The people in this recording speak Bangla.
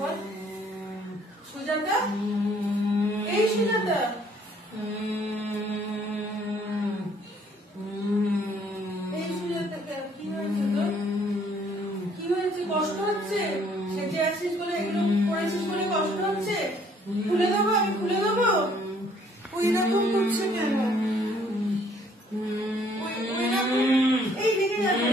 বল সুজাতা, এই সুজাতা, এই সুজাতা, কি হয়েছে তোর? কি হয়েছে? কষ্ট হচ্ছে? সেজে আছিস বলে, এগুলো পড়েছিস বলে কষ্ট হচ্ছে? খুলে দেবো? আমি খুলে দেবো? ওই রকম করছে কেন? এই লেগে যাবে।